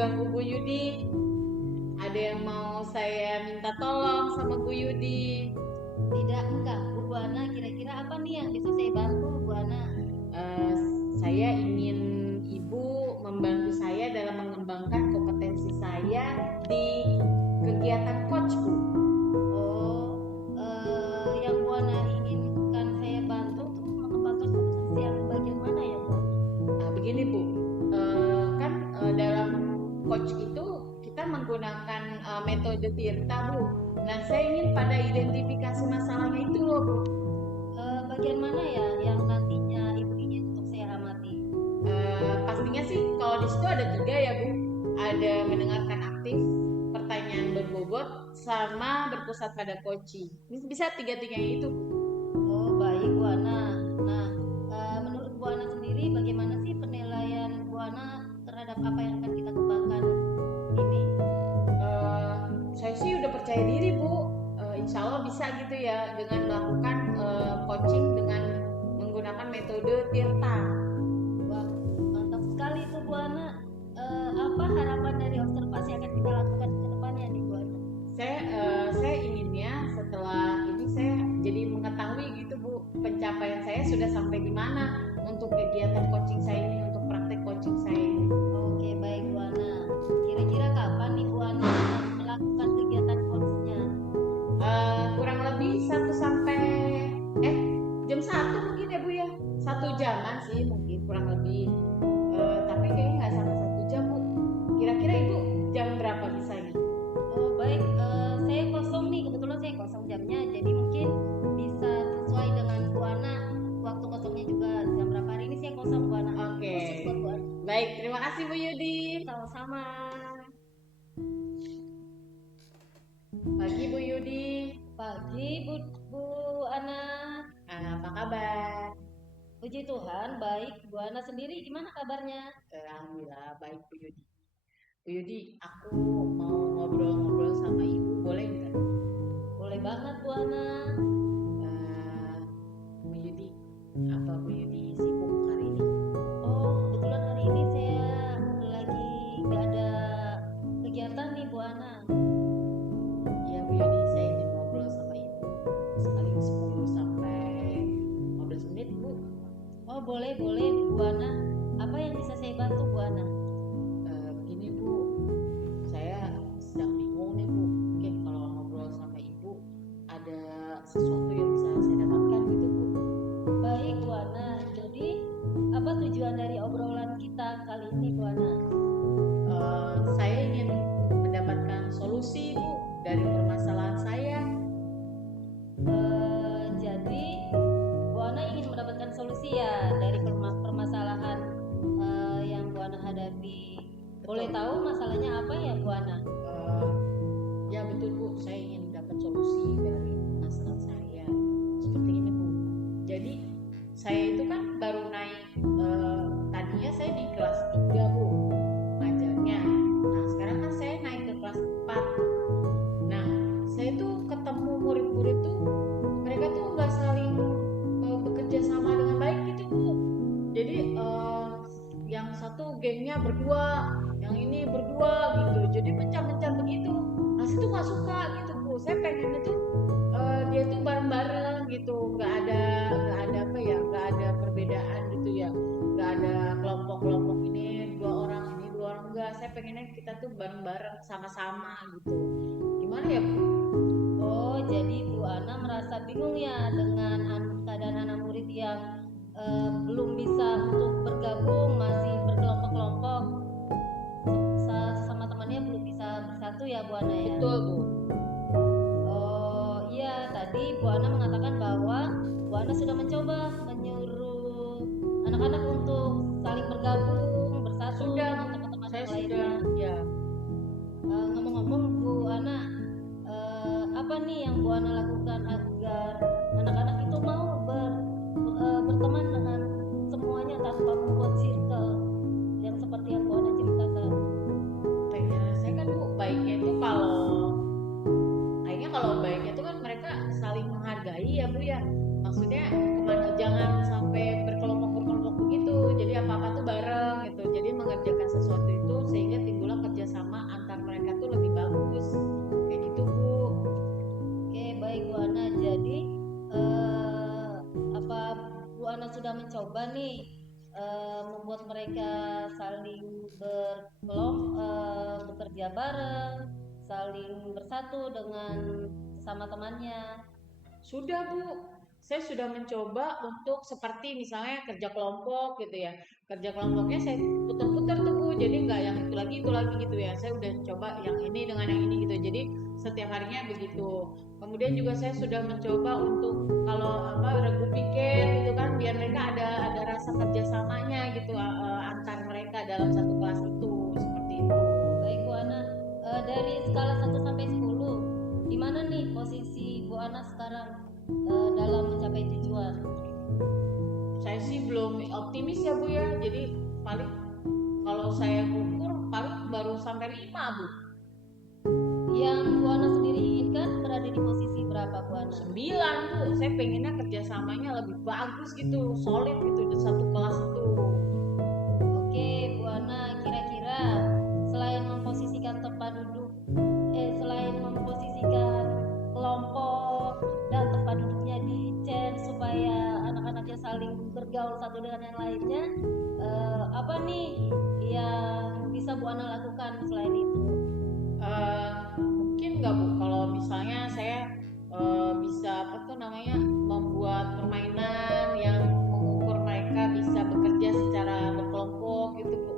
mengganggu Bu Yudi? Ada yang mau saya minta tolong sama Bu Yudi? Tidak mengganggu Bu Ana. Kira-kira apa nih yang bisa saya bantu Bu Ana? Saya ingin Ibu membantu saya dalam mengembangkan kompetensi saya di kegiatan coach, Bu. Yang Bu Ana inginkan saya bantu untuk mengembangkan kompetensi yang bagian mana ya Bu? Begini Bu, kan dalam coach itu kita menggunakan metode Tirta Bu. Nah, saya ingin pada identifikasi masalahnya itu loh Bu. Bagian mana ya yang nantinya Ibu ingin untuk saya amati? Pastinya sih kalau di situ ada 3 ya Bu. Ada mendengarkan aktif, pertanyaan berbobot, sama berpusat pada coaching. Bisa 3-3 itu Bu. Oh baik Bu Ana. Nah, menurut Bu Ana sendiri bagaimana sih penilaian Bu Ana terhadap apa yang akan kita kembangkan ini? Saya sih udah percaya diri Bu. Insya Allah bisa gitu ya dengan melakukan coaching dengan menggunakan metode Tirta. Wah, mantap sekali itu Bu Ana. Apa harapan dari observasi yang akan kita lakukan ke depannya nih Bu Ana? Saya inginnya setelah ini saya jadi mengetahui gitu Bu, pencapaian saya sudah sampai di mana untuk kegiatan coaching saya ini, untuk praktek coaching saya ini. Oke, baik Bu Ana. Kira-kira kapan nih Bu Ana akan melakukan kegiatan coachnya? Kurang lebih 1 sampai jam 1 mungkin ya Bu ya. 1 jaman sih mungkin kurang lebih. Tapi kayaknya nggak sampai 1 jam Bu. Kira-kira Ibu jam berapa bisanya? Oh baik, saya kosong nih, kebetulan saya kosong jamnya, jadi mungkin bisa sesuai dengan Bu Ana. Waktu kosongnya juga jam berapa hari ini saya kosong Bu Ana. Oke. Khusus buat Bu Ana. Baik, terima kasih Bu Yudi. Sama-sama. Pagi Bu Yudi. Pagi Bu Ana. Apa kabar? Puji Tuhan, baik. Bu Ana sendiri gimana kabarnya? Alhamdulillah baik Bu Yudi. Bu Yudi, aku mau ngobrol-ngobrol sama Ibu, boleh nggak? Boleh banget Bu Ana. Bu Yudi, apa Bu Yudi sibuk hari ini? Oh, kebetulan hari ini saya lagi nggak ada kegiatan nih Bu Ana. Ya Bu Yudi, saya ingin ngobrol sama Ibu sekali 10 sampai 15 menit Bu. Oh boleh Bu Ana. Apa yang bisa saya bantu Bu Ana? Begini Bu, saya sedang bingung nih Bu. Mungkin kalau ngobrol sama Ibu ada sesuatu yang bisa saya dapatkan gitu Bu. Baik Bu Ana. Jadi apa tujuan dari obrolan kita kali ini Bu Ana? Saya ingin mendapatkan solusi Bu dari permasalahan saya. Jadi Bu Ana ingin mendapatkan solusi ya dari permasalahan yang Bu Ana hadapi. Boleh tahu masalahnya apa ya Bu Ana? Ya betul Bu, saya ingin dapat solusi dari masalah saya. Seperti ini Bu. Jadi saya itu kan baru naik, tadinya saya di kelas 3 Bu ngajarnya. Nah sekarang kan saya naik ke kelas 4. Nah saya tuh ketemu murid-murid tuh, mereka tuh nggak saling bekerja sama dengan baik gitu Bu. Jadi yang satu gengnya berdua, yang ini berdua gitu, jadi pecah-pecah begitu. Nah saya tuh nggak suka gitu Bu. Saya pengennya tuh dia tuh bareng-bareng gitu, nggak ada apa ya, nggak ada perbedaan gitu ya, nggak ada kelompok-kelompok ini 2 orang, ini 2 orang, enggak. Saya pengennya kita tuh bareng-bareng sama-sama gitu. Gimana ya Bu? Oh, jadi Bu Ana merasa bingung ya dengan keadaan anak murid yang belum bisa untuk bergabung, masih berkelompok-kelompok, sama temannya belum bisa bersatu ya Bu Ana ya? Betul Bu. Oh iya, tadi Bu Ana mengatakan bahwa Bu Ana sudah mencoba menyuruh anak-anak untuk saling bergabung, bersatu Sudah dengan Bu, teman-teman saya yang sudah lainnya. ya. Ngomong-ngomong Bu Ana, apa nih yang Bu Ana lakukan agar anak-anak itu mau berteman dengan semuanya tanpa membuat circle yang seperti yang Bu Ana ceritakan? Saya kan Bu, baiknya itu kalau baiknya itu kan mereka saling menghargai ya Bu ya. Maksudnya jangan sampai berkelompok begitu. Jadi apa-apa tuh bareng gitu. Jadi mengerjakan sesuatu itu sehingga timbullah kerja Jadi apa Bu Ana sudah mencoba nih membuat mereka saling bekerja bareng, saling bersatu dengan sesama temannya? Sudah Bu, saya sudah mencoba untuk seperti misalnya kerja kelompok gitu ya. Kerja kelompoknya saya putar-putar tuh Bu, jadi nggak yang itu lagi gitu ya. Saya udah coba yang ini dengan yang ini gitu. Jadi setiap harinya begitu. Kemudian juga saya sudah mencoba untuk kalau regu pikir gitu kan, biar mereka ada rasa kerjasamanya gitu antar mereka dalam satu kelas itu seperti itu. Baik Bu Ana, dari skala 1 sampai 10, di mana nih posisi Bu Ana sekarang dalam mencapai tujuan? Saya sih belum optimis ya Bu ya. Jadi paling kalau saya ukur paling baru sampai 5 Bu. Yang Bu Ana sendiri inginkan berada di posisi berapa Bu Ana? 9 Bu. Saya pengennya kerjasamanya lebih bagus gitu, solid gitu di satu kelas itu. Oke Bu Ana, kira-kira selain memposisikan selain memposisikan kelompok dan tempat duduknya di chair supaya anak-anaknya saling bergaul satu dengan yang lainnya, apa nih yang bisa Bu Ana lakukan selain itu? Mungkin nggak Bu, kalau misalnya saya bisa membuat permainan yang mengukur mereka bisa bekerja secara berkelompok gitu Bu,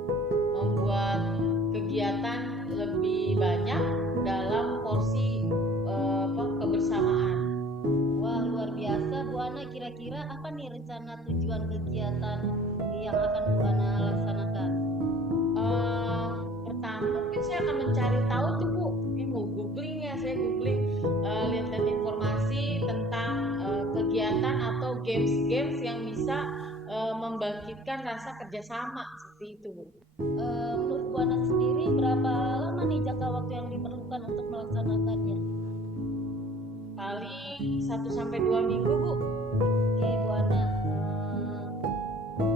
membuat kegiatan lebih banyak dalam porsi kebersamaan. Wah, luar biasa Bu Ana. Kira-kira apa nih rencana tujuan kegiatan yang akan Bu Ana laksanakan? Pertama mungkin saya akan mencari tahu tuh Bu, ini mau googling ya, saya googling lihat-lihat informasi tentang kegiatan atau games-games yang bisa membangkitkan rasa kerjasama seperti itu Bu. Menurut Bu Ana sendiri berapa lama nih jangka waktu yang diperlukan untuk melaksanakannya? Paling 1 sampai 2 minggu Bu. Oke Bu Ana,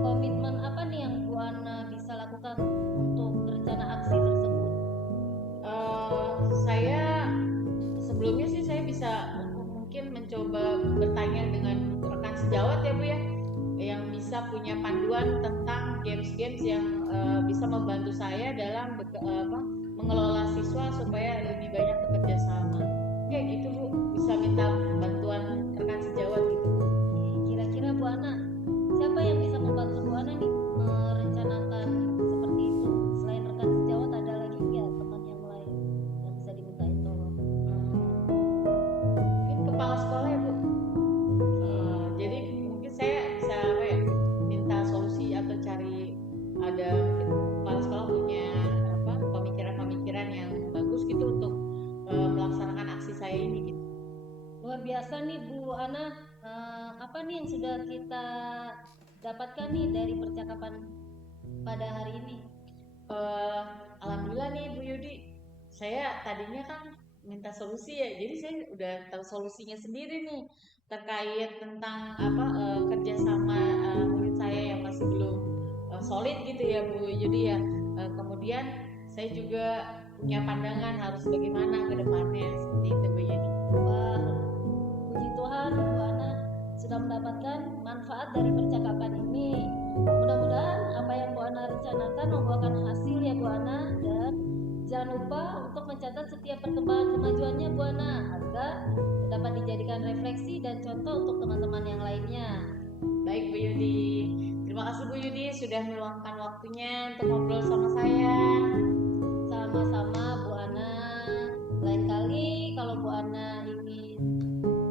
komitmen apa nih yang Bu Ana bisa lakukan untuk rencana aksi tersebut? Saya sebelumnya sih saya bisa mungkin mencoba bertanya dengan rekan sejawat ya Bu ya, yang bisa punya panduan tentang games-games yang bisa membantu saya dalam mengelola siswa supaya lebih banyak bekerja sama. Kayak gitu Bu, bisa minta bantuan rekan sejawat gitu. Kira-kira Bu Ana, siapa yang bisa membantu Bu Ana nih merencanakan seperti itu? Selain rekan sejawat ada lagi nggak teman yang lain yang bisa dimintain tolong? Mungkin kepala sekolah ya Bu. Jadi mungkin saya bisa minta solusi atau cari ada mungkin kepala sekolah punya pemikiran-pemikiran yang bagus gitu untuk melaksanakan aksi saya ini gitu. Luar biasa nih Bu Ana, apa nih yang sudah kita dapatkan nih dari percakapan pada hari ini? Alhamdulillah nih Bu Yudi, saya tadinya kan minta solusi ya, jadi saya udah tahu solusinya sendiri nih terkait tentang kerjasama murid saya yang masih belum solid gitu ya Bu Yudi ya. Kemudian saya juga punya pandangan harus bagaimana ke depannya seperti itu Bu Yudi. Wah, puji Tuhan Bu Ana sudah mendapatkan manfaat dari percakapan ini. Mudah-mudahan apa yang Bu Ana rencanakan membuahkan hasil ya Bu Ana, dan jangan lupa untuk mencatat setiap perkembangan kemajuannya Bu Ana agar dapat dijadikan refleksi dan contoh untuk teman-teman yang lainnya. Baik Bu Yudi, terima kasih Bu Yudi sudah meluangkan waktunya untuk ngobrol sama saya. Sama-sama Bu Ana. Lain kali kalau Bu Ana ingin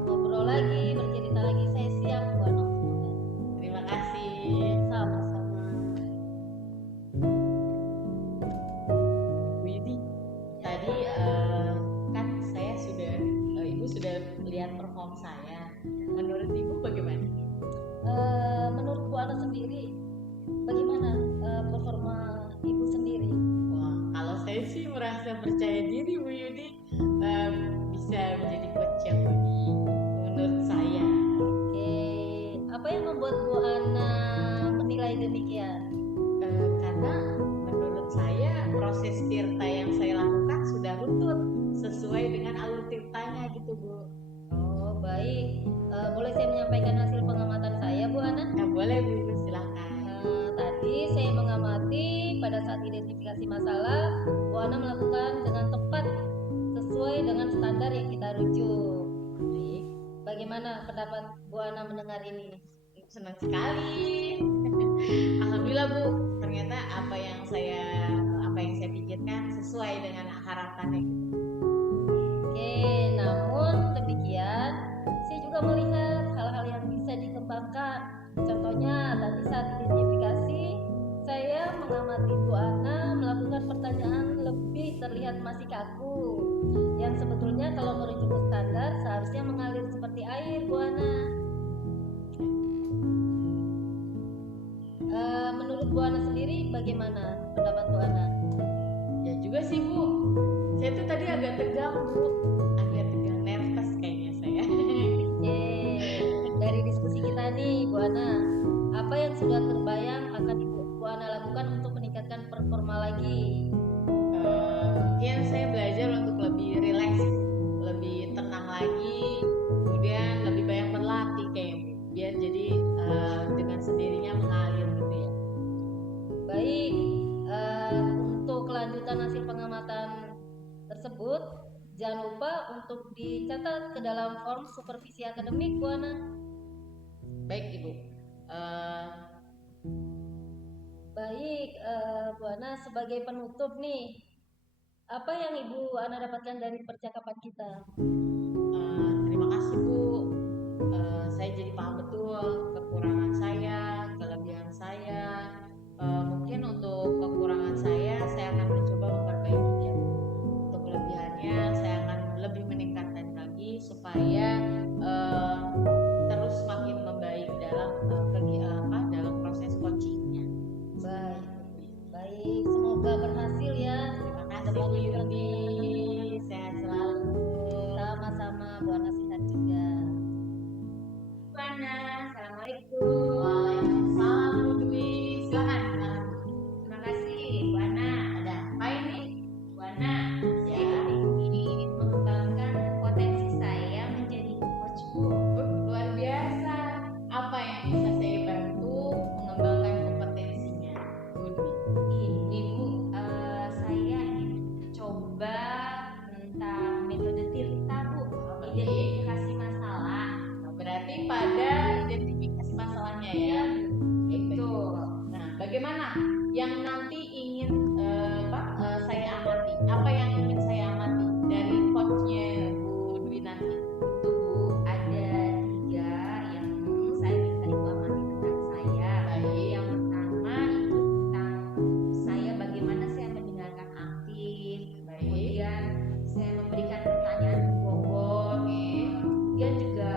ngobrol lagi, bercerita lagi, saya siap Bu Ana. Terima kasih. Sama-sama. Bu Yudi, tadi kan saya Ibu sudah lihat perform saya. Menurut Ibu bagaimana? Menurut Bu Ana sendiri, bagaimana performa Ibu sendiri? Wah, kalau saya sih merasa percaya diri Bu Yudi, bisa menjadi coach yang menurut saya. Oke, apa yang membuat Bu Ana menilai demikian? Karena menurut saya proses tirta yang saya lakukan sudah runtut sesuai dengan alur tirtanya gitu Bu. Oh baik, masalah, Bu Ana melakukan dengan tepat sesuai dengan standar yang kita rujuk. Baik, Bagaimana pendapat Bu Ana mendengar ini? senang sekali. Alhamdulillah Bu, ternyata apa yang saya pikirkan sesuai dengan harapannya. Oke, namun demikian, saya juga melihat hal-hal yang bisa dikembangkan. Contohnya, tadi saat identifikasi, saya mengamati Bu Ana melakukan pertanyaan lebih terlihat masih kaku. Yang sebetulnya kalau merujuk ke standar, seharusnya mengalir seperti air, Bu Ana. Menurut Bu Ana sendiri, bagaimana pendapat Bu Ana? Ya juga sih Bu, saya tuh tadi agak tegang Bu, agak tegang, nervous kayaknya saya. Oke, dari diskusi kita nih, Bu Ana, apa yang sudah terbayang akan Bu Ana lakukan untuk meningkatkan performa lagi? Mungkin saya belajar untuk lebih rileks, lebih tenang lagi, kemudian lebih banyak berlatih kayaknya Bu, biar jadi dengan sendirinya mengalir gitu ya. Baik, untuk kelanjutan hasil pengamatan tersebut, jangan lupa untuk dicatat ke dalam form supervisi akademik, Bu Ana. Baik Ibu. Baik, Bu Ana, sebagai penutup nih, apa yang Ibu Ana dapatkan dari percakapan kita? Terima kasih Bu. Saya jadi paham betul kekurangan saya, kelebihan saya. Mungkin untuk kekurangan saya akan mencoba memperbaikinya. Untuk kelebihannya, saya akan lebih meningkatkan lagi supaya terus makin membaik dalam dalam proses coachingnya. Baik, semoga berhasil ya. Terima kasih Bu Yuni. Sehat selalu. Sama-sama, Bu Ana sehat juga. Bu Ana, assalamualaikum. Waalaikumsalam Bu Dwi. Silakan. Terima kasih Bu Ana. Ada apa ini Bu Ana? Saya ingin mengembangkan potensi saya menjadi coach Bu. Luar biasa. Apa yang bisa saya bantu mengembangkan kompetensinya Bu Dwi? Ini Bu, saya ingin coba tentang metode Tirta Bu, identifikasi masalah. Berarti pada identifikasi masalahnya ya. Itu. Nah, bagaimana yang nanti ingin saya amati? Apa yang ingin saya amati dari coachnya Bu Dwi nanti? Itu Bu, ada 3 yang saya minta Ibu amati tentang saya. Baik. Yang pertama itu tentang saya, bagaimana saya mendengarkan aktif. Baik. Kemudian saya memberikan pertanyaan bobot. Kemudian juga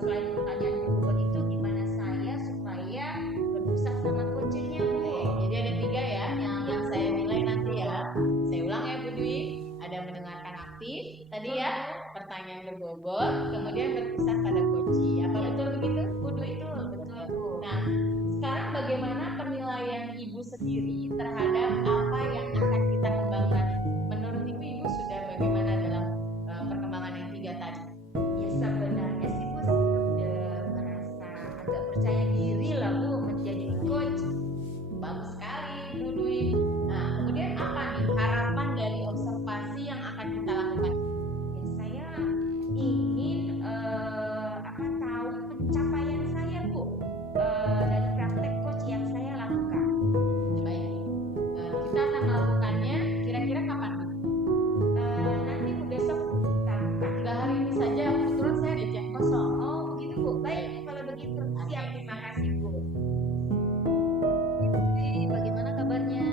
selain pertanyaan bobot itu gimana saya supaya berpusat sama coachnya Bu. Jadi ada 3 ya yang saya nilai nanti ya. Saya ulang ya Bu Dwi. Ada mendengarkan aktif tadi ya, pertanyaan berbobot, kemudian berpusat pada coaching. Apa betul begitu Bu Dwi? Betul Bu. Nah, sekarang bagaimana penilaian Ibu sendiri terhadap apa yang akan kita kembangkan? Menurut Ibu sudah bagaimana dalam perkembangan yang 3 tadi? Ya sebenarnya sih Bu sudah merasa agak percaya diri lah Bu menjadi coach. Bagus sekali Bu Dwi. Nah, kemudian apa nih harapan dari observasi yang akan kita lakukan? Ya saya ingin tahu pencapaian saya Bu dari praktek coach yang saya lakukan. Baik. Kita akan melakukannya kira-kira kapan? Nanti Bu besok kita lakukan. Udah hari ini saja, kebetulan saya ada jam kosong. Oh begitu Bu. Baik kalau begitu siap, terima kasih Bu. Yudi, bagaimana kabarnya?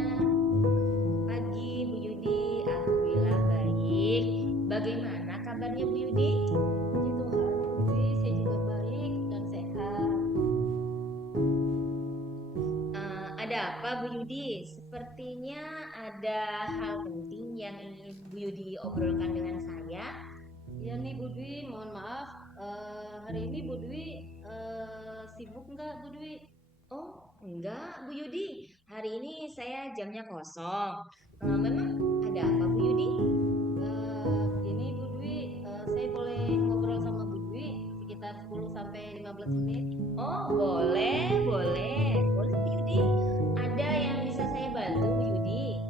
Pagi Bu Yudi, alhamdulillah baik. Bagaimana kabarnya Bu Yudi? Puji Tuhan, Yudi, saya juga baik dan sehat. Ada apa Bu Yudi? Sepertinya ada hal penting yang ingin Bu Yudi obrolkan dengan saya. Ya nih Bu Dwi, mohon maaf. Hari ini Bu Dwi sibuk nggak Bu Dwi? Oh enggak Bu Yudi, hari ini saya jamnya kosong. Memang ada apa Bu Yudi? Ini Bu Dwi, saya boleh ngobrol sama Bu Dwi sekitar 10 sampai 15 menit. Oh boleh Bu Yudi. Ada yang bisa saya bantu Bu Yudi?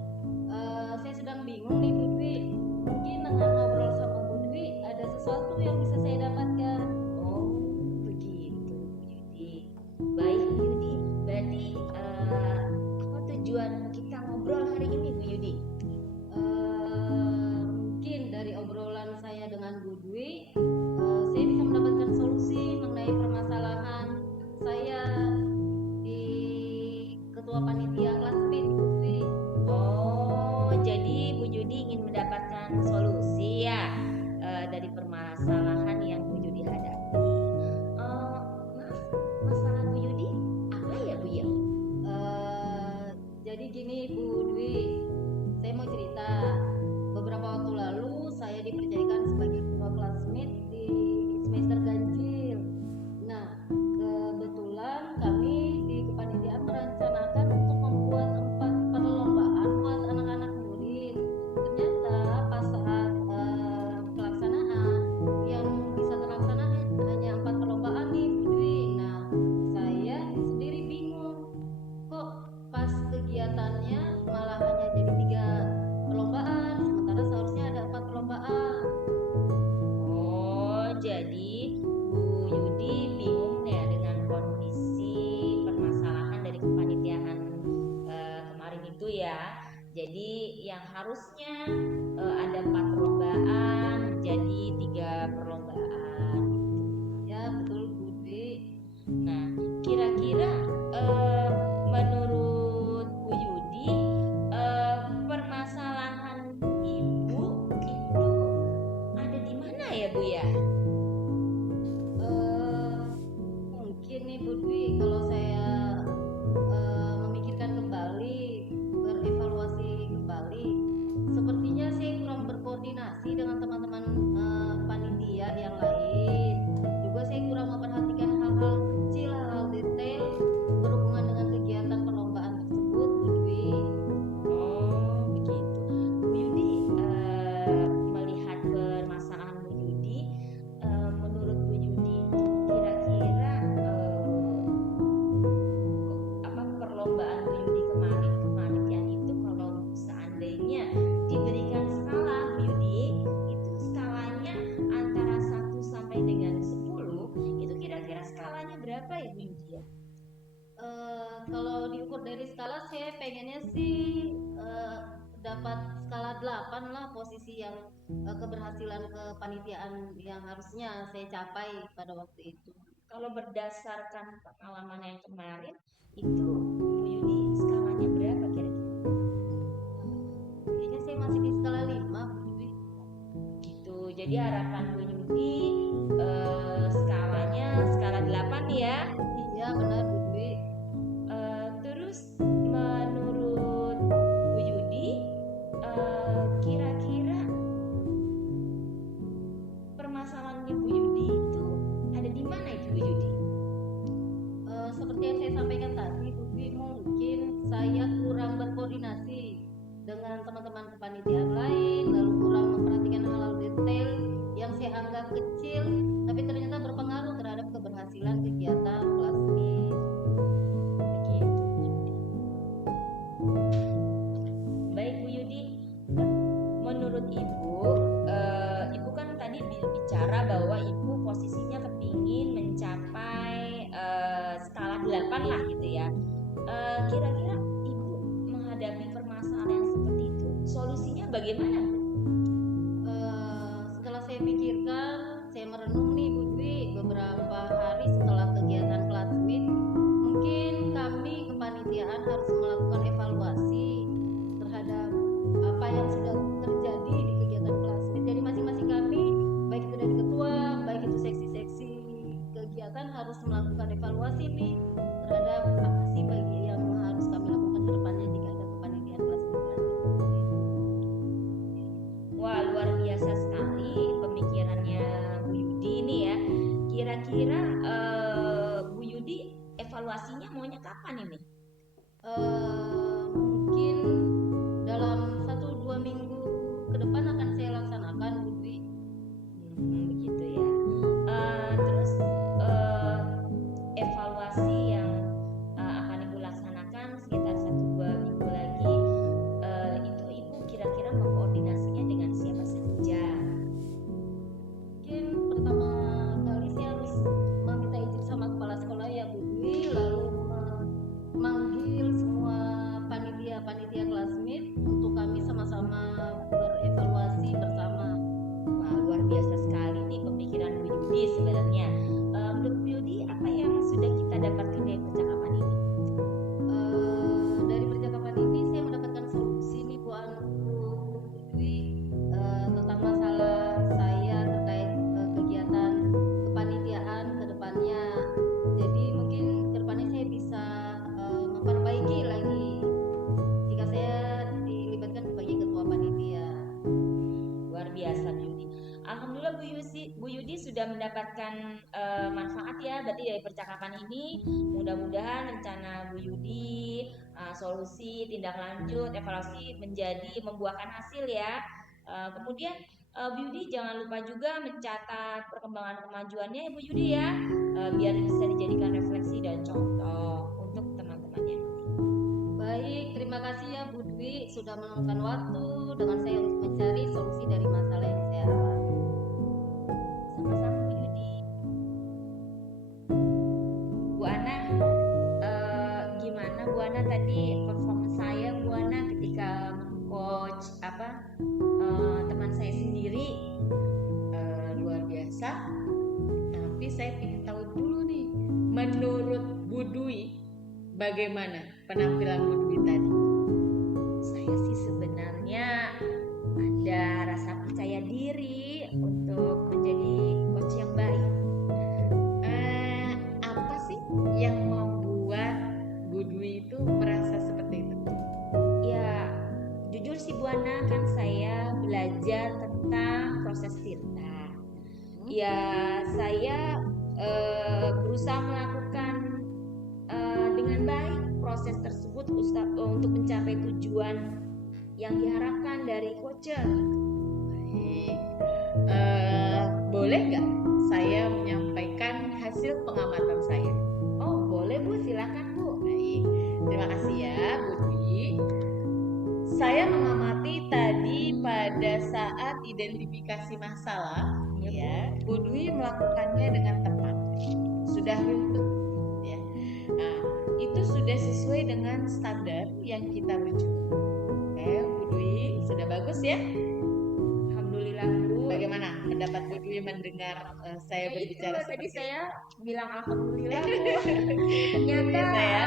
Jadi Bu Yudi bingung ya dengan kondisi permasalahan dari kepanitiaan kemarin itu ya. Jadi yang harusnya ada 4 perlombaan jadi 3 perlombaan. Ya betul Bu Dwi. Nah, kira-kira menurut Bu Yudi permasalahan ibu itu ada di mana ya Bu ya? Mungkin nih Bu Dwi, kalau saya memikirkan kembali, berevaluasi kembali, sepertinya saya kurang berkoordinasi dengan teman-teman panitia yang lain. Juga saya kurang memperhatikan hal-hal kecil, hal-hal detail berhubungan dengan kegiatan perlombaan tersebut, Bu Dwi. Oh, begitu. Bu Yudi melihat permasalahan Bu Yudi, menurut Bu Yudi kira-kira perlombaan Bu Yudi kemarin kepanitiaan itu kalau seandainya diberikan skala Bu Yudi, itu skalanya antara 1 sampai dengan 10, itu kira-kira skalanya berapa ya Bu Yudi ya? Kalau diukur dari skala, saya pengennya sih dapat skala 8 lah, posisi yang keberhasilan kepanitiaan yang harusnya saya capai pada waktu itu. Kalau berdasarkan pengalaman yang kemarin itu Bu Yudi skalanya berapa kira-kira? Kayaknya saya masih di skala 5, Bu Dwi. Gitu. Jadi harapan Bu Yudi skalanya skala 8 ya. Iya benar Bu Dwi. Terus menurut Bu Yudi kira-kira permasalahannya Bu Yudi itu ada di mana itu Bu Yudi? Seperti yang saya sampaikan tadi, Bu Dwi, mungkin saya kurang berkoordinasi dengan teman-teman kepanitiaan lain, lalu kurang memperhatikan hal-hal detail yang saya anggap kecil, tapi ternyata berpengaruh terhadap keberhasilan kegiatan kelasmis. Begitu Bu Yudi. Baik Bu Yudi, menurut Ibu, Ibu kan tadi bicara bahwa Ibu posisinya kepingin mencapai skala 8 lah gitu ya. Kira-kira Ibu menghadapi permasalahan yang seperti itu, solusinya bagaimana Bu? Setelah saya pikirkan, saya merenung nih Bu Dwi, beberapa hari setelah kegiatan classmeet, mungkin kami kepanitiaan harus melakukan evaluasi terhadap apa yang sudah terjadi di kegiatan classmeet. Jadi masing-masing kami, baik itu dari ketua, baik itu seksi-seksi kegiatan, harus melakukan evaluasi nih terhadap apa sih bagi yang harus kami lakukan ke depannya jika ada kepanitiaan classmeet lagi. Wah, luar biasa sekali pemikirannya Bu Yudi ini ya. Kira-kira Bu Yudi evaluasinya maunya kapan ini? Mungkin dalam 1-2 minggu ke depan akan saya laksanakan Bu Dwi. Begitu ya. Terus evaluasi yang akan Ibu laksanakan sekitar 1-2 minggu lagi, itu Ibu kira-kira mengkoordinasinya dengan siapa saja? Mungkin pertama kali saya harus meminta izin sama kepala sekolah ya Bu Dwi, lalu memanggil semua panitia classmeet untuk kami sama-sama berevaluasi bersama. Wah, luar biasa sekali nih pemikiran Bu Yudi sebenarnya. Menurut Bu Yudi, apa yang sudah kita dapatkan dari percakapan ini? Dari percakapan ini saya mendapatkan solusi nih Bu Dwi, tentang masalah saya terkait kegiatan kepanitiaan ke depannya. Jadi mungkin ke depannya saya bisa memperbaiki lagi jika saya dilibatkan sebagai ketua panitia. Luar biasa Bu Yudi. Alhamdulillah Bu Yudi sudah mendapatkan manfaat ya berarti dari percakapan ini. Mudah-mudahan rencana Bu Yudi, solusi, tindak lanjut, evaluasi membuahkan hasil ya. Kemudian Bu Yudi jangan lupa juga mencatat perkembangan kemajuannya ya Bu Yudi ya, biar bisa dijadikan refleksi dan contoh untuk teman-temannya. Baik, terima kasih ya Bu Dwi sudah meluangkan waktu dengan saya untuk mencari solusi dari masalah yang saya alami. Sama-sama Bu Yudi. saya ingin tahu dulu nih, menurut Bu Dwi bagaimana penampilan Bu Dwi tadi? Saya sih sebenarnya ada rasa percaya diri untuk menjadi coach yang baik. Apa sih yang membuat Bu Dwi itu merasa seperti itu? Ya, jujur sih Bu Ana, kan saya belajar tentang proses tirta. Ya, saya berusaha melakukan dengan baik proses tersebut untuk mencapai tujuan yang diharapkan dari coach. Baik. Boleh nggak saya menyampaikan hasil pengamatan saya? Oh, boleh Bu, silakan Bu. Baik, terima kasih ya Bu Dwi. Saya mengamati tadi pada saat identifikasi masalah, ya, Bu Dwi melakukannya dengan tepat, sudah runtut, ya. Nah, itu sudah sesuai dengan standar yang kita tuju. Oke, Bu Dwi, sudah bagus ya. Alhamdulillah Bu. Bagaimana pendapat Bu Dwi mendengar saya berbicara Itu tadi seperti saya bilang alhamdulillah Bu. Ternyata saya?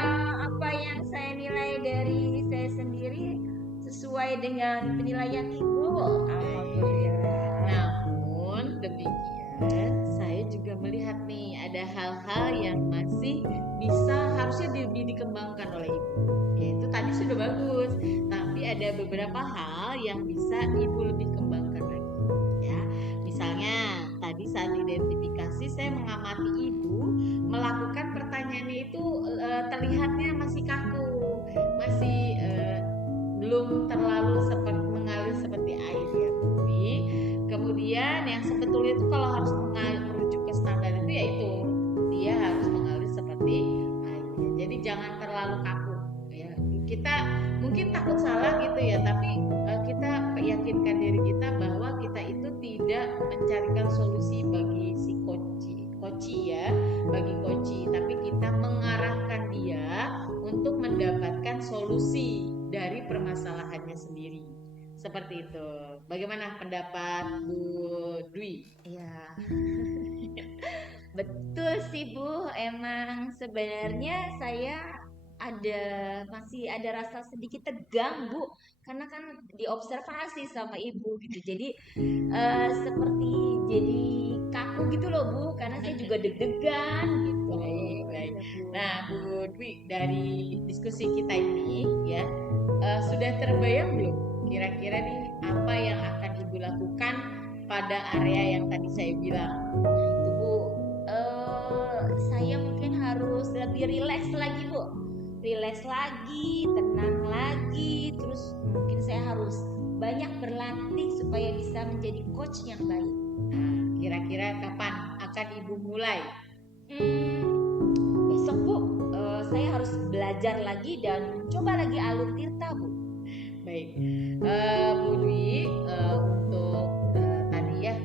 apa yang saya nilai dari saya sendiri sesuai dengan penilaian Ibu. Alhamdulillah. Namun demikian, saya juga melihat nih ada hal-hal yang masih harusnya lebih dikembangkan oleh Ibu. Yaitu tadi sudah bagus, tapi ada beberapa hal yang bisa Ibu lebih kembangkan lagi. Ya, misalnya tadi saat identifikasi saya mengamati Ibu melakukan pertanyaannya itu terlihatnya masih kaku, masih belum terlalu mengalir seperti air ya Bu Dwi. Kemudian yang sebetulnya itu kalau harus merujuk ke standar itu yaitu dia harus mengalir seperti air. Jadi jangan terlalu kaku ya. Kita mungkin takut salah gitu ya, tapi kita yakinkan diri kita bahwa kita itu tidak mencarikan solusi bagi si koci ya, bagi koci, tapi kita mengarahkan dia untuk mendapatkan solusi dari permasalahannya sendiri. Seperti itu. Bagaimana pendapat Bu Dwi? Ya. Betul sih Bu, emang sebenarnya saya masih ada rasa sedikit tegang Bu, karena kan diobservasi sama Ibu gitu. Jadi seperti jadi kaku gitu loh Bu, karena saya juga deg-degan gitu. Baik. Iya, Bu. Nah, Bu Dwi, dari diskusi kita ini ya, sudah terbayang belum kira-kira nih apa yang akan Ibu lakukan pada area yang tadi saya bilang? Itu Bu, saya mungkin harus lebih rileks lagi Bu, rileks lagi, tenang lagi, terus mungkin saya harus banyak berlatih supaya bisa menjadi coach yang baik. Nah, kira-kira kapan akan Ibu mulai? Besok Bu, saya harus belajar lagi dan coba lagi alur tirta Bu. Baik, Bu Dwi, untuk tadi ya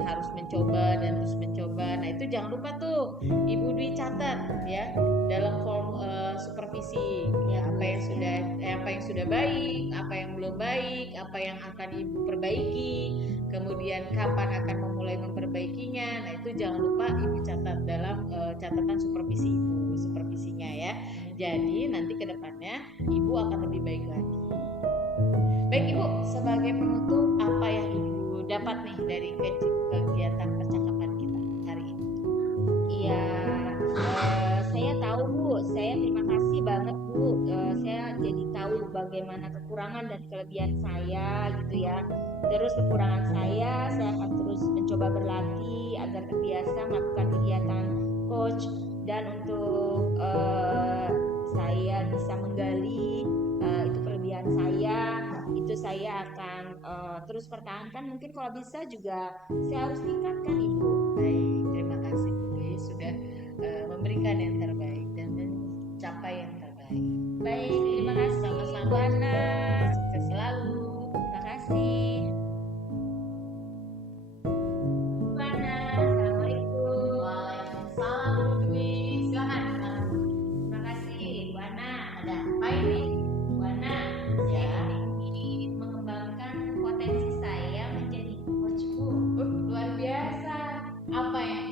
harus mencoba dan terus mencoba. Nah itu jangan lupa tuh Ibu Dwi catat ya dalam form supervisi ya, apa yang sudah baik, apa yang belum baik, apa yang akan Ibu perbaiki, kemudian kapan akan memulai memperbaikinya. Nah itu jangan lupa Ibu catat dalam catatan supervisinya ya. Jadi nanti kedepannya Ibu akan lebih baik lagi. Baik Ibu, sebagai penutup apa yang Ibu dapat nih dari kegiatan percakapan kita hari ini? Iya, saya tahu Bu, saya terima kasih banget Bu. Saya jadi tahu bagaimana kekurangan dan kelebihan saya gitu ya. Terus kekurangan saya akan terus mencoba berlatih agar terbiasa melakukan kegiatan coach, dan untuk saya bisa menggali itu kelebihan saya akan terus pertahankan. Mungkin kalau bisa juga saya harus tingkatkan Ibu. Baik, terima kasih Bu Dwi sudah memberikan yang terbaik dan mencapai yang terbaik. Baik, terima kasih Sama-sama Bu Ana. Sukses selalu. Terima kasih Bu Ana. Assalamualaikum. Waalaikumsalam Bu Dwi. Silakan. Terima kasih Bu Ana. Ada apa ini? Bu Ana, Ya. saya ingin mengembangkan potensi saya menjadi coach Bu. Luar biasa. Apa yang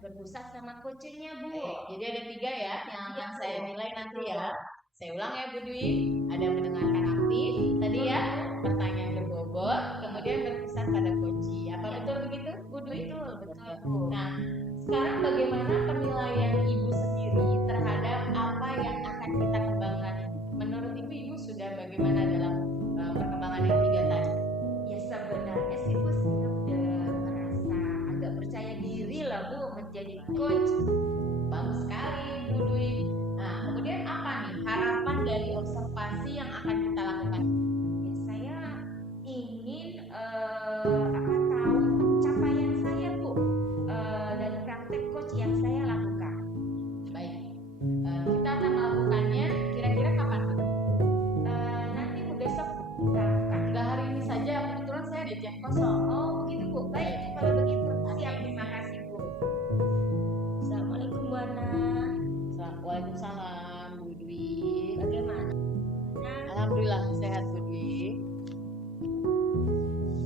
berpusat sama coachnya Bu. Jadi ada 3 ya yang akan Iya, saya Bu. nilai nanti ya. Saya ulang ya Bu Dwi. Ada mendengarkan aktif tadi ya, pertanyaan berbobot, kemudian berpusat pada kunci. Apa betul begitu Bu Dwi? Betul Bu. Nah, sekarang bagaimana penilaian Ibu sendiri terhadap apa yang akan kita kembangkan ini? Menurut Ibu sudah bagaimana dalam perkembangan yang 3 tadi? Ya sebenarnya sih Bu, saya udah merasa agak percaya diri lah Bu menjadi coach. Bagus sekali Bu Dwi. Nah, kemudian apa nih harapan dari observasi yang akan kita lakukan? Ya, saya ingin tahu capaian saya Bu dari praktek coach yang saya lakukan. Baik, kita akan melakukannya kira-kira kapan Bu? Nanti Bu besok kita lakukan. Enggak hari ini saja, kebetulan saya ada jam kosong. Oh begitu Bu, baik kalau begitu siap, terima kasih Bu. Assalamualaikum Bu Ana. Waalaikumsalam Bu Dwi. Bagaimana? Alhamdulillah sehat Bu Dwi.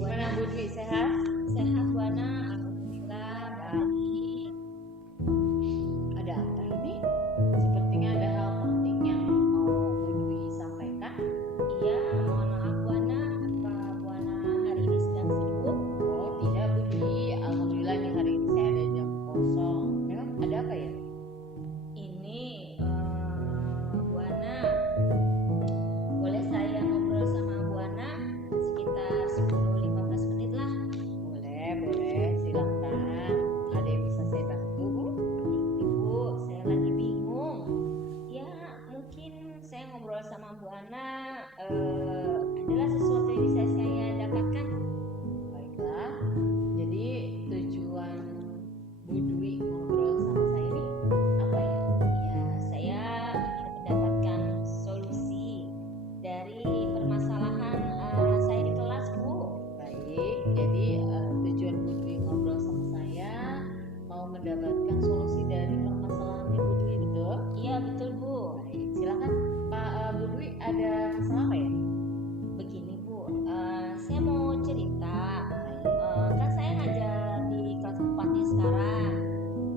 Gimana Bu Dwi, sehat? Sehat Bu Ana, alhamdulillah baik. Ada apa ini? Sepertinya ada hal penting yang mau Bu Dwi sampaikan. Iya, mohon maaf Bu Ana, apa Bu Ana hari ini sedang sibuk? Oh tidak Bu Dwi, alhamdulillah nih hari ini saya ada jam kosong. Memang ada apa ya? Ini Bu Ana, boleh saya ngobrol sama Bu Ana sekitar 10-15 menit lah. Boleh, silakan. Ada yang bisa saya bantu Bu? Ibu, saya lagi bingung. Ya, mungkin saya ngobrol sama Bu Ana adalah sesuatu yang bisa saya dapatkan. Baiklah, jadi tujuan Bu Dwi ngobrol sama saya ini apa ya? Ya, saya ingin mendapatkan solusi dari permasalahan saya di kelas, Bu. Baik, jadi tujuan Bu Dwi ngobrol sama saya mau mendapatkan solusi dari permasalahan Bu Dwi, betul? Iya, betul, Bu. Baik, silakan Pak Bu Dwi, ada masalah apa ya? Begini, Bu, saya mau cerita. Kan saya ngajar di kelas 4-nya sekarang.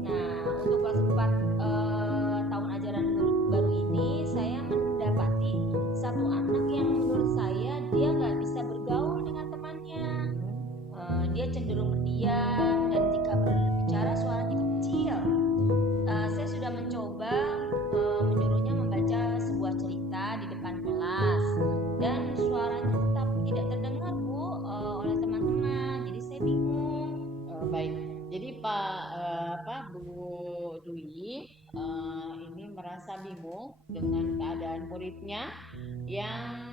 Nah, untuk kelas 4 tahun ajaran baru ini, saya mendapati satu anak yang menurut saya dia nggak bisa bergaul dengan temannya. Dia cenderung pendiam dan jika berbicara suaranya kecil. Saya sudah mencoba menyuruhnya membaca sebuah cerita di depan kelas dan suaranya tetap tidak terdengar Bu oleh teman-teman. Jadi saya bingung. Baik, jadi Pak Bu Dwi ini merasa bingung dengan keadaan muridnya yang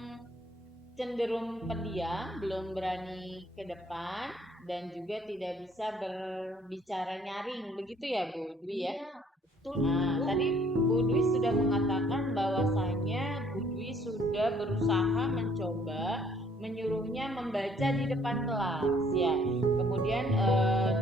cenderung pendiam, belum berani ke depan dan juga tidak bisa berbicara nyaring, begitu ya Bu Dwi ya? Iya, betul Nah, Bu. tadi Bu Dwi sudah mengatakan bahwasanya Bu Dwi sudah berusaha mencoba menyuruhnya membaca di depan kelas ya. Kemudian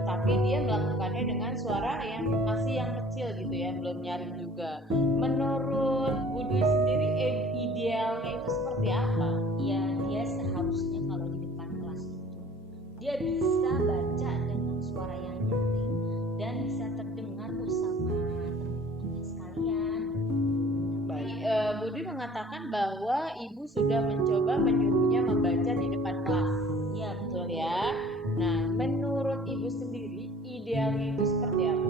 tapi dia melakukannya dengan suara yang masih yang kecil gitu ya, belum nyaring juga. Menurut Bu Dwi sendiri idealnya itu seperti apa? Ya, dia seharusnya kalau di depan kelas itu dia bisa baca dengan suara yang nyaring dan bisa terdengar bersama teman-temannya sekalian. Baik, Bu Dwi mengatakan bahwa Ibu sudah mencoba menyuruhnya membaca di depan kelas. Ya, Betul ya. Nah, menurut Ibu sendiri idealnya itu seperti apa?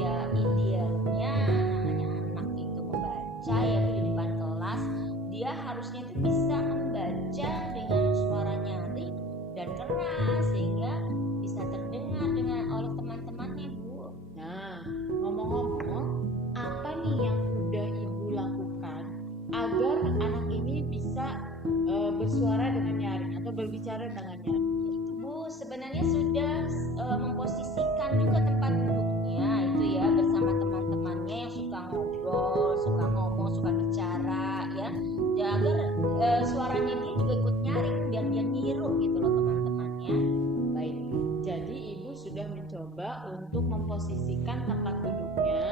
Ya, idealnya namanya anak itu membaca ya Bu, di depan kelas dia harusnya itu bisa membaca dengan suara nyaring dan keras sehingga bisa terdengar dengan oleh teman-temannya Bu. Nah, ngomong-ngomong, apa nih yang udah Ibu lakukan agar anak ini bisa bersuara dengan nyaring atau berbicara dengan nyaring? Itu Bu sebenarnya sudah memposisikan juga tempat duduknya itu ya bersama teman-temannya yang suka ngobrol, suka ngomong, suka bicara ya. Ya agar suaranya dia juga ikut nyaring biar dia niru gitu loh teman-temannya. Baik, jadi Ibu sudah mencoba untuk memposisikan tempat duduknya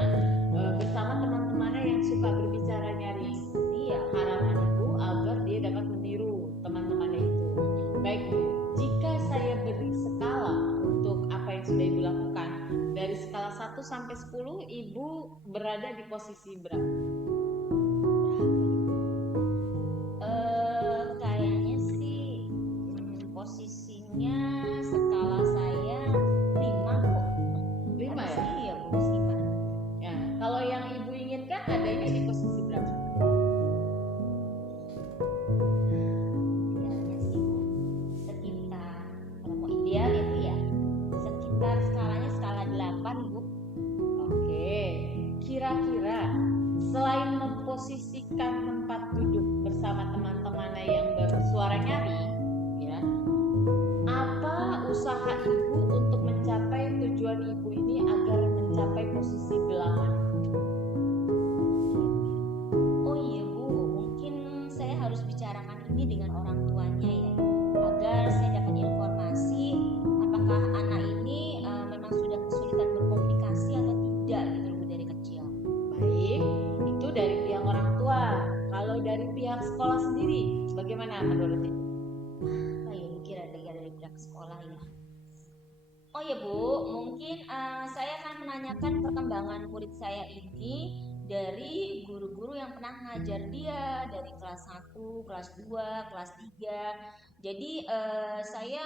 bersama teman-temannya yang suka berbicara nyaring. Iya. Harapan Ibu agar dia dapat meniru teman-temannya itu. Baik Bu, jika saya beri skala untuk apa yang sudah Ibu lakukan dari skala 1 1 sampai 10 Ibu berada di posisi berapa? Kayaknya sih posisinya skala saya 5 kok. 5 Harus ya? iya Bu, 5. Ya, kalau yang Ibu inginkan adanya di posisi berapa? Idealnya sih Bu, sekitar, kalau mau ideal itu ya sekitar skalanya skala 8 Bu. Oke, kira-kira selain memposisikan tempat duduk bersama teman-temannya yang bersuara nyaring, ya, apa usaha Ibu untuk mencapai tujuan Ibu ini agar mencapai posisi 8? Oh iya Bu, mungkin saya harus bicarakan ini dengan orang tuanya ya, agar saya dapat informasi apakah anak ini memang sudah kesulitan berkomunikasi atau tidak gitu Bu dari kecil. Baik, itu dari pihak orang tua. Kalau dari pihak sekolah sendiri, bagaimana menurut Ibu? Oh iya Bu, kira-kira dari pihak sekolah ya. Oh ya Bu, mungkin saya akan menanyakan perkembangan murid saya ini dari guru-guru yang pernah ngajar dia dari kelas 1, kelas 2, kelas 3. Jadi saya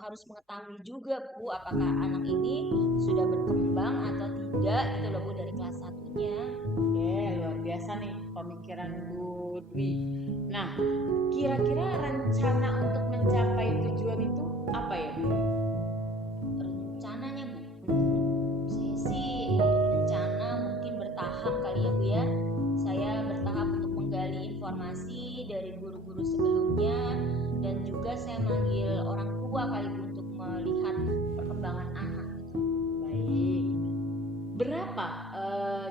harus mengetahui juga Bu apakah anak ini sudah berkembang atau tidak gitu loh Bu dari kelas 1-nya. Oke, luar biasa nih pemikiran Bu Dwi. Nah, kira-kira rencana untuk mencapai tujuan itu apa ya, Bu? Rencananya Bu, saya sih untuk rencana mungkin bertahap kali ya Bu ya. Saya bertahap untuk menggali informasi dari guru-guru sebelumnya, dan juga saya manggil orang tua kali Bu untuk melihat perkembangan anak gitu. Baik. Berapa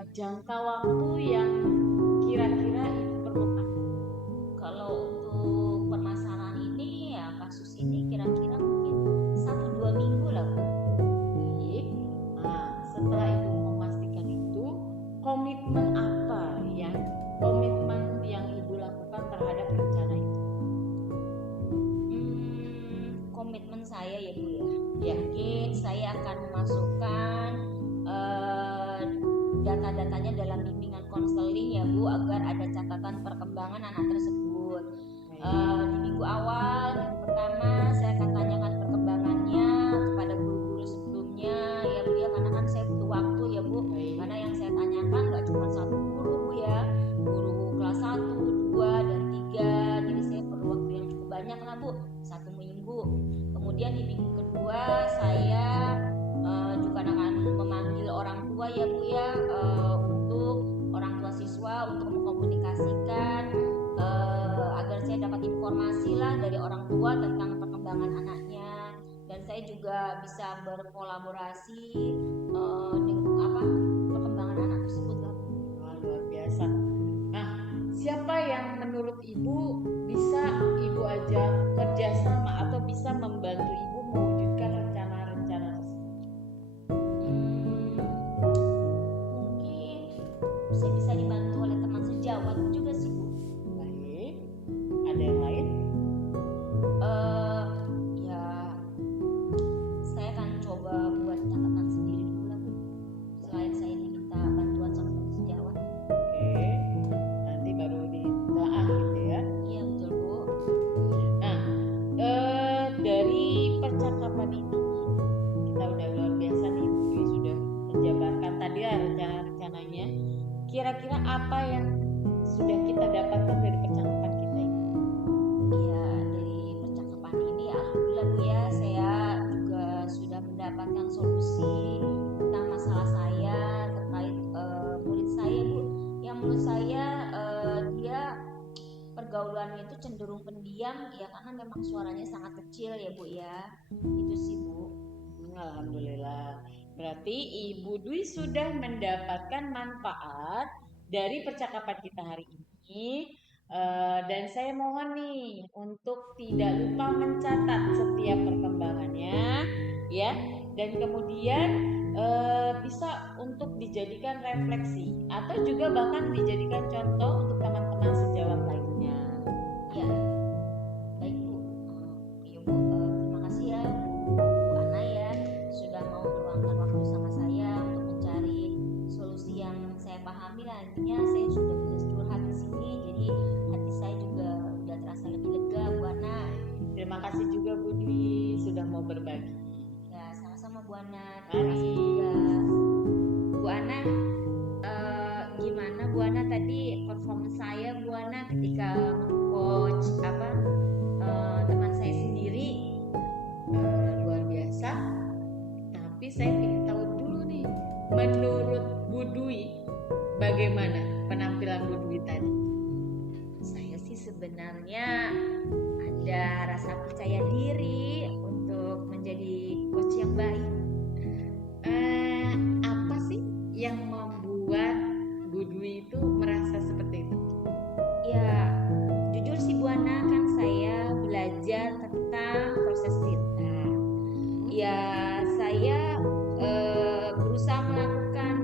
jangka waktu yang kira-kira Ibu perlukan? Kalau untuk permasalahan ini ya, kasus ini kira-kira mungkin 1-2 minggu lah Bu. Baik. Nah, setelah Ibu memastikan itu, komitmen yang Ibu lakukan terhadap rencana itu? Komitmen saya ya Bu ya. Ya. Mungkin saya akan memasukkan data-datanya dalam bimbingan konseling ya Bu, agar ada catatan perkembangan anak tersebut. Di minggu awal, minggu pertama saya akan tanyakan perkembangannya kepada guru-guru sebelumnya ya Bu ya, karena kan saya butuh waktu ya Bu. Baik. Karena yang saya tanyakan nggak cuma satu guru Bu ya, guru kelas 1, 2, dan 3. Jadi saya perlu waktu yang cukup banyak lah Bu, 1 minggu. Kemudian di minggu kedua saya juga akan memanggil orang tua ya Bu ya, untuk orang tua siswa untuk mengkomunikasikan agar saya dapat informasi lah dari orang tua tentang perkembangan anaknya, dan saya juga bisa berkolaborasi dengan perkembangan anak tersebut lah Bu. Wah, luar biasa. Nah, siapa yang menurut Ibu bisa Ibu ajak kerjasama atau bisa membantu Ibu mewujudkan rencana-rencana tersebut? Mungkin saya bisa dibantu oleh teman sejawat juga sih Bu. Baik. Ada yang lain? Ya saya akan coba buat catatan sendiri dulu lah Bu, selain saya minta bantuan sama teman sejawat. Oke. Nanti baru ditelaah gitu ya. Iya betul Bu. Nah, dari percakapan ini kita udah luar biasa nih, Bu Dwi sudah menjabarkan tadi ya rencana-rencananya. Kira-kira apa yang sudah kita dapatkan dari percakapan kita ini? Ya dari percakapan ini alhamdulillah Bu ya, saya juga sudah mendapatkan solusi tentang masalah saya terkait murid saya Bu, yang menurut saya dia pergaulannya itu cenderung pendiam ya, karena memang suaranya sangat kecil ya Bu ya. Itu sih Bu. Alhamdulillah. Berarti Ibu Dwi sudah mendapatkan manfaat dari percakapan kita hari ini. Dan saya mohon nih untuk tidak lupa mencatat setiap perkembangannya, ya. Dan kemudian bisa untuk dijadikan refleksi atau juga bahkan dijadikan contoh untuk teman-teman sejawat lainnya. Ya, baik Bu. Iya Bu, terima kasih ya Bu Ana ya, sudah mau meluangkan waktu sama saya untuk menurut Bu Dwi bagaimana penampilan Bu Dwi tadi? Saya sih sebenarnya ada rasa percaya diri untuk menjadi coach yang baik. Apa sih yang membuat Bu Dwi itu merasa seperti itu? Ya, jujur sih Bu Ana, kan saya belajar tentang proses cinta. Ya, saya berusaha melakukan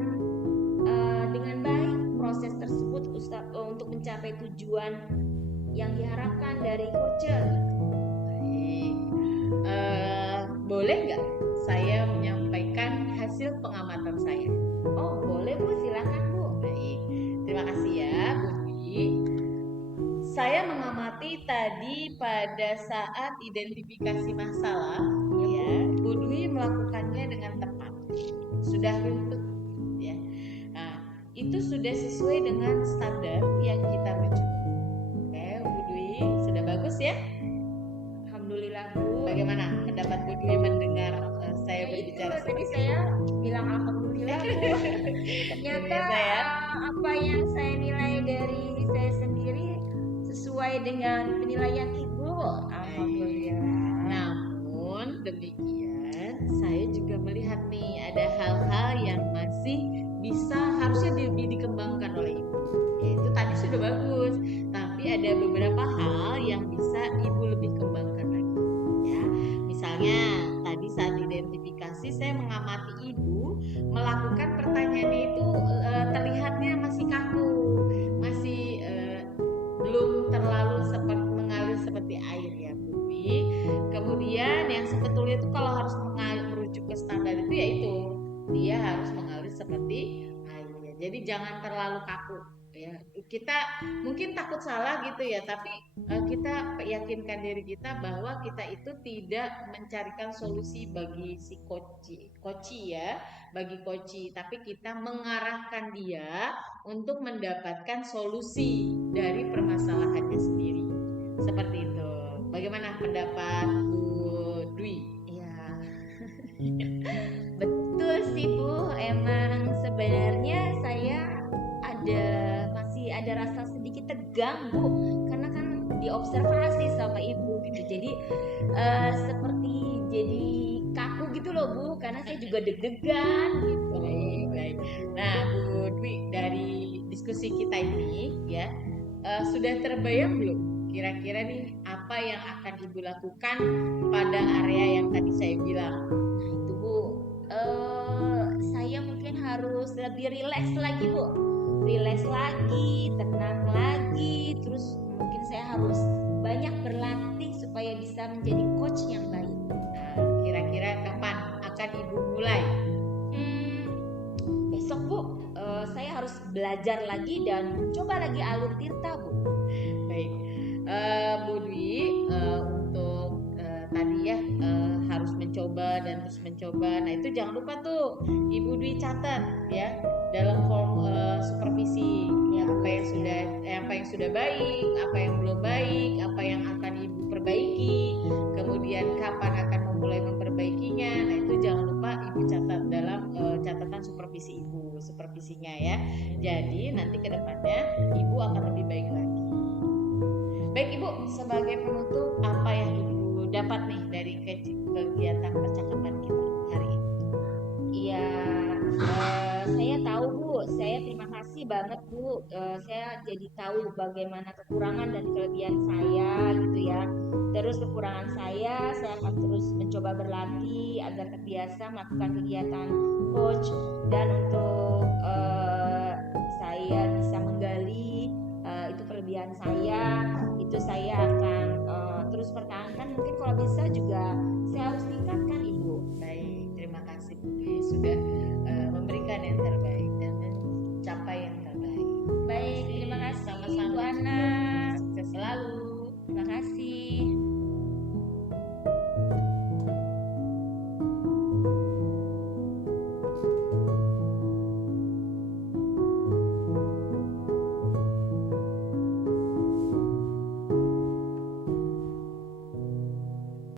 dengan baik proses tersebut untuk mencapai tujuan yang diharapkan dari coach. Baik. Boleh nggak saya menyampaikan hasil pengamatan saya? Oh, boleh Bu, silakan Bu. Baik, terima kasih ya Bu Dwi. Saya mengamati tadi pada saat identifikasi masalah, ya, Bu Dwi melakukannya dengan tepat, sudah runtut, ya. Nah, itu sudah sesuai dengan standar yang kita rujuk. Oke, Bu Dwi, sudah bagus ya. Alhamdulillah Bu. Bagaimana pendapat Bu Dwi mendengar saya Ya, itu berbicara tadi seperti saya bilang alhamdulillah Bu. Ternyata Ternyata ya. apa yang saya nilai dari saya sendiri sesuai dengan penilaian Ibu. Alhamdulillah. Namun demikian, saya juga melihat nih ada hal-hal yang masih bisa harusnya lebih dikembangkan oleh Ibu. Ya, itu tadi sudah bagus, tapi ada beberapa hal yang bisa Ibu lebih kembangkan lagi. Ya, misalnya tadi saat identifikasi saya mengamati Ibu melakukan pertanyaannya itu terlihatnya masih kaku, masih belum terlalu mengalir seperti air ya Bu Dwi. Kemudian yang sebetulnya itu kalau harus merujuk ke standar itu yaitu dia harus mengalir seperti air. Jadi jangan terlalu kaku ya. Kita mungkin takut salah gitu ya, tapi kita yakinkan diri kita bahwa kita itu tidak mencarikan solusi bagi si koci ya, bagi koci, tapi kita mengarahkan dia untuk mendapatkan solusi dari permasalahannya sendiri. Seperti itu. Bagaimana pendapat Bu Dwi? Ya. Betul sih Bu, emang sebenarnya saya masih ada rasa sedikit tegang Bu, karena kan diobservasi sama Ibu gitu. Jadi seperti jadi kaku gitu loh Bu, karena saya juga deg-degan gitu. Baik. Nah, Bu Dwi, dari diskusi kita ini ya, sudah terbayang belum kira-kira nih apa yang akan Ibu lakukan pada area yang tadi saya bilang? Itu Bu, saya mungkin harus lebih rileks lagi Bu, rileks lagi, tenang lagi, terus mungkin saya harus banyak berlatih supaya bisa menjadi coach yang baik. Nah, kira-kira kapan akan Ibu mulai? Besok Bu, saya harus belajar lagi dan coba lagi alur tirta Bu. Baik, Bu Dwi, untuk tadi ya harus mencoba dan terus mencoba. Nah itu jangan lupa tuh Ibu Dwi catat ya dalam form supervisi ya, apa yang sudah baik, apa yang belum baik, apa yang akan Ibu perbaiki, kemudian kapan akan memulai memperbaikinya. Nah itu jangan lupa Ibu catat dalam catatan supervisinya ya. Jadi nanti kedepannya Ibu akan lebih baik lagi. Baik Ibu, sebagai penutup apa yang Ibu dapat nih dari kegiatan percakapan kita hari ini? Iya, saya tahu Bu, saya terima kasih banget Bu. Saya jadi tahu bagaimana kekurangan dan kelebihan saya gitu ya. Terus kekurangan saya akan terus mencoba berlatih agar terbiasa melakukan kegiatan coach, dan untuk saya bisa menggali itu kelebihan saya, itu saya akan terus pertahankan. Mungkin kalau bisa juga